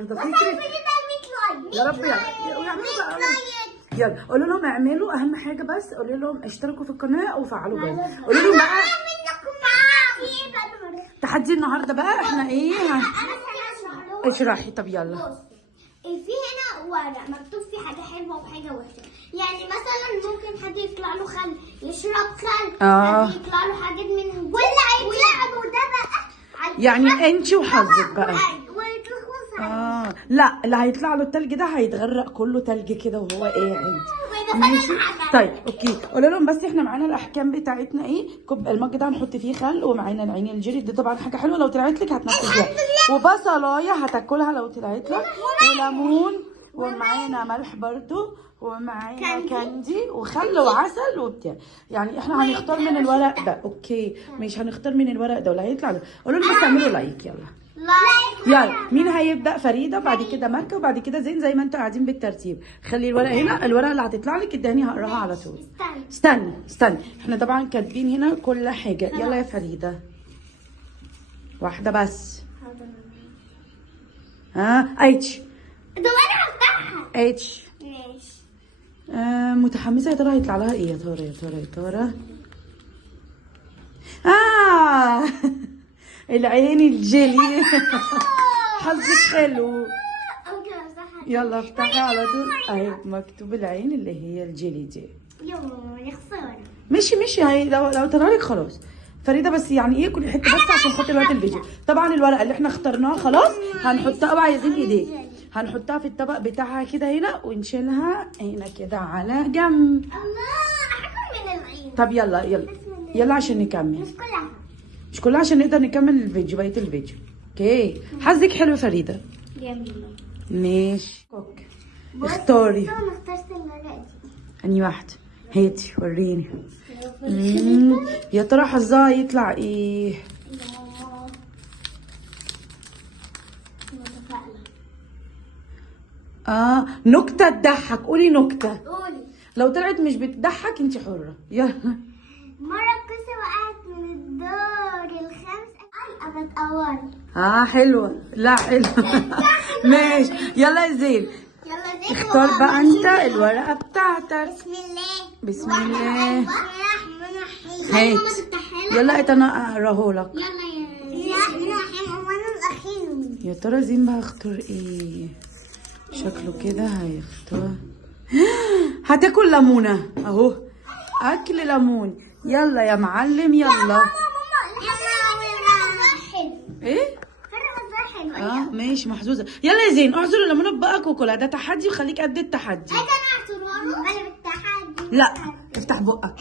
النهارده فكره. يا رب يعملوا بقى. يلا قولوا لهم اعملوا اهم حاجه، بس قولوا لهم اشتركوا في القناه وفعلوا الجرس. قولوا لهم بقى تحدي النهارده بقى احنا ايه؟ اشرحي. طب يلا. في هنا ورق مكتوب فيه حاجه حلوه وحاجه وحشه، يعني مثلا ممكن حد يطلع له خل يشرب خل، حد يطلع له حاجات من واللي هيتلعب وده بقى يعني انت وحظك بقى. لا، اللي هيطلع له التلج ده هيتغرق كله تلج كده وهو قاعد. ماشي. طيب اوكي، قولوا لهم بس احنا معانا الاحكام بتاعتنا ايه. المج ده هنحط فيه خل، ومعانا العين الجيلي دي طبعا حاجه حلوه لو طلعت لك هتنفذيها، وبصلايه هتاكلها لو طلعت لك، وليمون، ومعانا ملح برضو، ومعانا كاندي وخل وعسل وبتاع. يعني احنا هنختار من الورق ده. اوكي مش هنختار من الورق ده ولا هيطلع له. قولوا لهم بس اعملوا لايك. يلا يلا. مين هيبدا؟ فريده، بعد كده مكه، وبعد كده زين، زي ما انتوا قاعدين بالترتيب. خلي الورق هنا، الورقه اللي هتطلع لك اداني هقراها على طول. استني احنا طبعا كاتبين هنا كل حاجه. يلا يا فريده، واحده بس. اتش. طب انا هفتحها. اتش. متحمسه يا ترى هيطلع لها ايه؟ يا ترى العين الجيلي. حظك حلو. يلا افتحي على طول. اهي مكتوب العين اللي هي الجيلي دي. يا خساره. مشي هي لو طلع لك خلاص. فريده بس يعني ايه كل حته بس عشان خاطر وقت الفيديو. طبعا الورقه اللي احنا اخترناها خلاص هنحطها بقى. عايزين ايديك هنحطها في الطبق بتاعها كده هنا، ونشيلها هنا كده على جنب. الله هاكل من العين. طب يلا عشان نكمل. مش كلها عشان نقدر نكمل الفيديو بقيه الفيديو. اوكي حظك حلو فريده. ماشي. اختاري. انا اخترت الورقه دي. انهي واحده؟ هاتي وريني. يا ترى حظها يطلع ايه؟ نكته تضحك. قولي نكته. قولي. لو طلعت مش بتضحك انت حره. يلا. مرة الكوسة وقعت من الدور الخامس. أنا اتقورت. حلوة. لا حلوة. ماشي. يلا يا زين. يلا زين. اختار بقى انت الورقة بتاعتك. بسم الله. هات. يلا انا اقراه لك. يا ترى زين بقى اختار ايه؟ شكله كده هيختار. هتاكل ليمونة اهو. اكل ليمون. يلا يا معلم يلا. ايه؟ ماشي محظوظه. يلا يا زين اعذر الليمونه ببقك وكلها. ده تحدي وخليك قد التحدي. انا بالتحدي. لا افتح بقك.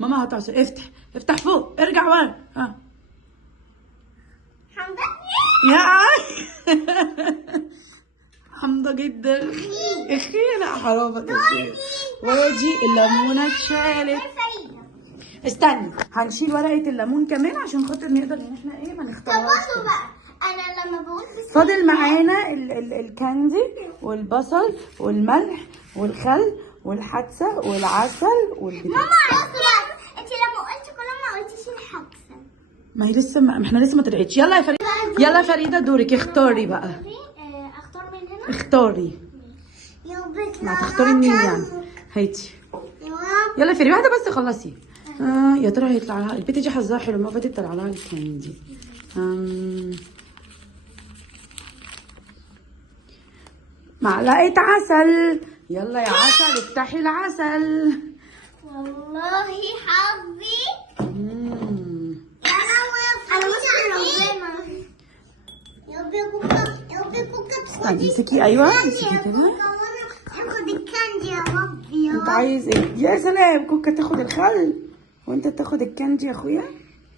ماما هتعصر. افتح فوق. ارجع ورا. حمضة جدا. اخيرا حرام. ودي الليمونه اتشالت. استني هنشيل ورقه الليمون كمان عشان خاطر نقدر ان احنا ايه ما نختارهاش. طب بقى انا لما بقول فاضل معانا الكاندي والبصل والملح والخل والحدسه والعسل والبتاع. ماما انت لما قلتي كلها ما قلتيش الحدسه. ما هي لسه ما احنا لسه ما طلعتش. يلا يا فريده. يلا فريده دورك. اختاري بقى. اختار من هنا. اختاري. ما تختاري منين يعني؟ هاتي. يلا يا فريده واحده بس خلصي. يا ترى هيطلع لها البت دي حظها حلو. ما فاتت طلع لها الكاندي. معلقه عسل. يلا يا عسل افتحي العسل. والله حظي. امسكي. ايوه امسكي كده. اخد الكاندي يا ربي. انت عايز ايه؟ يا سلام. كوكا تاخد الخل وانت تاخد الكاندي يا اخويا.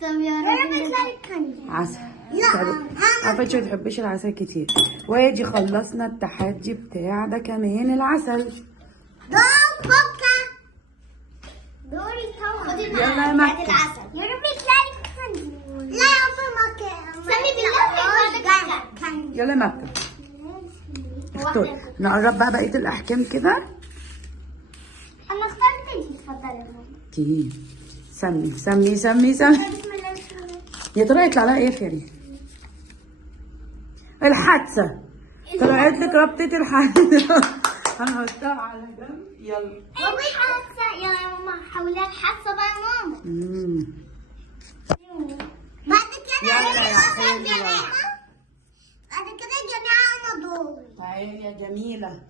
طب يا ربي الكاندي. عسل. عارفه انت ما بتحبيش العسل كتير. وادي خلصنا التحدي بتاع ده كمان العسل. كوكا دوري طبعا. يلا يا مكة. يا ربي تلاقي الكاندي. لا يا مكة. استني بالله. يلا يا مكة. اختار. نقرب بقى بقيه الاحكام كده. انا اخترت دي. اتفضلي. تي سمي. يا ترى يطلع لها ايه يا فريد؟ الحادثه. طلعت لك ربطة الحل. هنحطها على جنب. يلا الحاسة. يلا يا ماما حولها الحاسة بقى يا ماما. بعد كده يلا يا حلوة. بعد كده الجماعة دول. تعالي يا جميلة،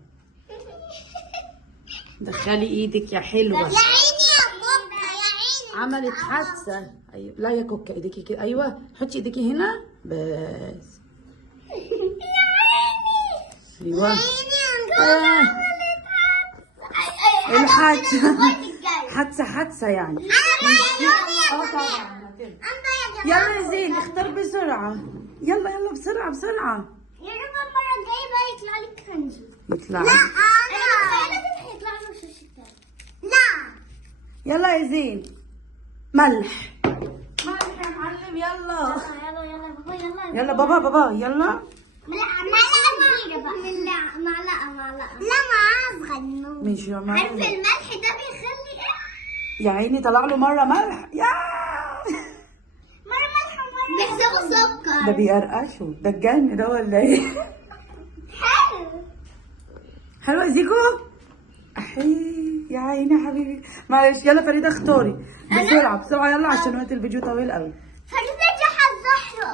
دخلي ايدك يا حلوة. يا عيني يا بابا يا عيني. عملت حادثة. ايوه لا يا كوكا، ايديكي كده. ايوه حطي ايديكي هنا بس. يا عيني. ايوه. يا عيني الحادثة. حادثة يعني. طبعا. يلا يا زين اختار بسرعة. يلا بسرعة بسرعة. يا رب المرة الجاية بقى يطلع لي كنجي. يطلع. لا أنا هيطلع له شاشة تاني. لا. يلا يا زين. ملح يا معلم. يلا يلا بابا يلا. يلا بابا يلا. معلقة كبيرة بقى. معلقة. لا معاه صغنون. ماشي يا عارف معلم. الملح ده بيخلي يا عيني طلع له مرة ملح. يا مرة ملح ومرة بيحسبوا سكر. ده بيقرقشوا. ده الجن ده ولا ايه؟ حلو. حلوة يا زيكو. احي يا عيني يا حبيبي. معلش يلا فريدة اختاري بسرعة يلا عشان وقت الفيديو طويل قوي. فريدة دي حظها حلو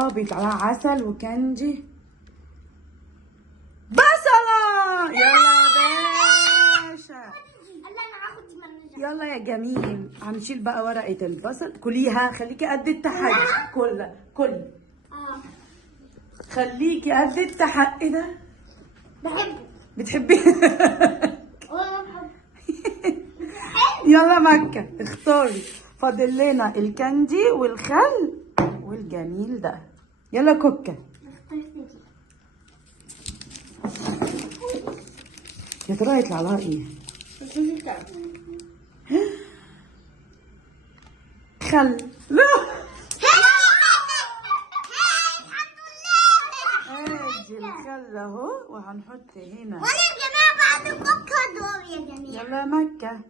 قوي. بيطلع لها عسل وكنجي. بصلة. يلا يا باشا. انا هاخد دي مرة. يلا يا جميل. هنشيل بقى ورقة البصل. كليها خليكي قد التحدي. كلي خليكي قد التحدي. ايه ده؟ بحبه. بتحبيه؟ وانا بحبه. يلا مكة اختاري. فاضل لنا الكاندي والخل والجميل ده. يلا كوكا. يا ترى يطلع لها ايه؟ خل. لا ادي الخل اهو وهنحط هنا. وانا يا جماعة بعد بكرة دور يا جماعة. يلا يا مكة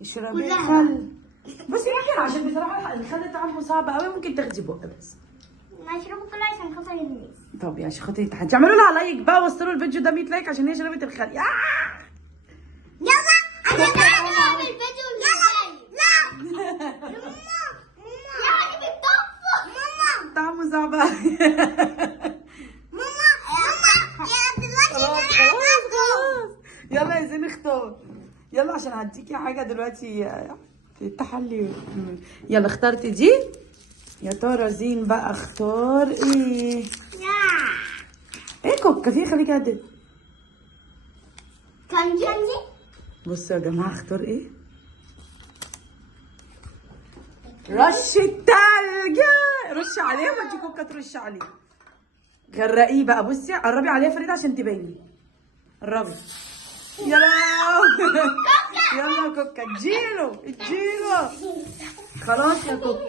اشربي كلها. الخل. بصي ممكن عشان بصراحة الخل طعمه صعب قوي ممكن تاخدي بقى بس. نشربه كله عشان خاطر الناس. طب يا خاطر التحدي اعملوا لها لايك بقى وصلوا الفيديو ده 100 لايك عشان هي شربت الخل. يلا انا بعمل الفيديو اللي جاي. لا يعني بتطفى. ماما طعمه صعب قوي. يا دلوقتي خلاص. يلا يا زين اختار. يلا عشان هديكي حاجة دلوقتي في التحلي. يلا اخترتي دي. يا ترى زين بقى اختار ايه؟ ايه كوكا فيه خليكي قد. كانجي. بصوا يا جماعة اختار ايه؟ رش التلج. رش عليه وانتي كوكا ترش عليه. غرقيه بقى. بصي قربي عليه فريدة عشان تبيني. قربي. يلا يلا كوكا اديله. خلاص يا كوكا.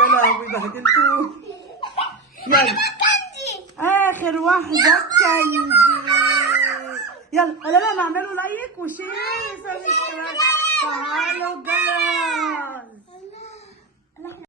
يلا يا ابوي بهدلتوه. يلا اخر واحدة كنجي. يلا لا اعملوا لايك وشير وسبسكرايب. تعالوا جاي.